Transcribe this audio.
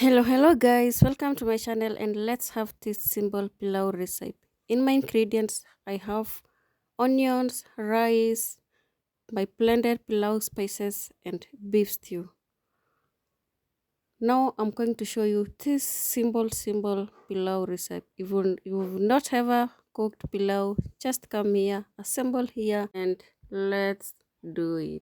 Hello guys, welcome to my channel and let's have this simple pilau recipe. In my ingredients, I have onions, rice, my blended pilau spices and beef stew. Now I'm going to show you this simple pilau recipe. Even if you've not ever cooked pilau, just come here, assemble here and let's do it.